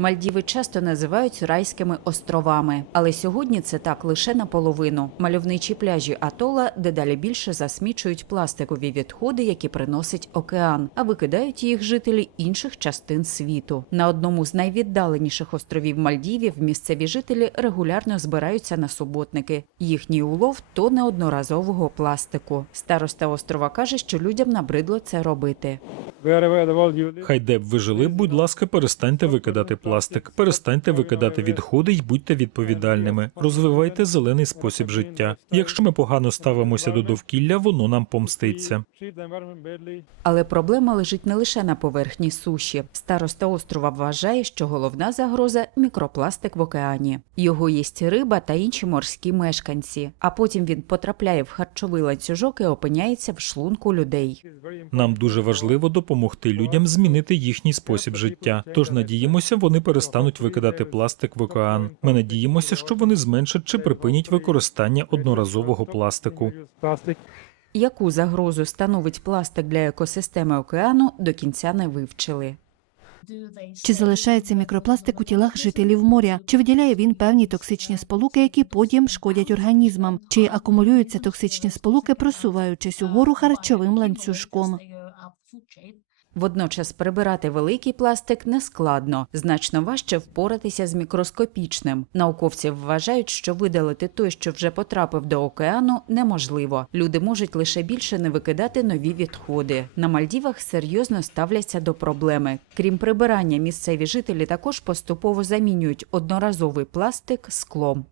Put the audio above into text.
Мальдіви часто називають райськими островами, але сьогодні це так лише наполовину. Мальовничі пляжі Атола дедалі більше засмічують пластикові відходи, які приносить океан, а викидають їх жителі інших частин світу. На одному з найвіддаленіших островів Мальдівів місцеві жителі регулярно збираються на суботники. Їхній улов то неодноразового пластику. Староста острова каже, що людям набридло це робити. Хай де б ви жили, будь ласка, перестаньте викидати пластик, перестаньте викидати відходи й будьте відповідальними. Розвивайте зелений спосіб життя. Якщо ми погано ставимося до довкілля, воно нам помститься. Але проблема лежить не лише на поверхні суші. Староста острова вважає, що головна загроза мікропластик в океані. Його їсть риба та інші морські мешканці. А потім він потрапляє в харчовий ланцюжок і опиняється в шлунку людей. Нам дуже важливо допомогти людям змінити їхній спосіб життя. Тож надіємося, вони перестануть викидати пластик в океан. Ми надіємося, що вони зменшать чи припинять використання одноразового пластику. Яку загрозу становить пластик для екосистеми океану, до кінця не вивчили. Чи залишається мікропластик у тілах жителів моря? Чи виділяє він певні токсичні сполуки, які потім шкодять організмам? Чи акумулюються токсичні сполуки, просуваючись угору харчовим ланцюжком? Водночас прибирати великий пластик нескладно, значно важче впоратися з мікроскопічним. Науковці вважають, що видалити той, що вже потрапив до океану, неможливо. Люди можуть лише більше не викидати нові відходи. На Мальдівах серйозно ставляться до проблеми. Крім прибирання, місцеві жителі також поступово замінюють одноразовий пластик склом.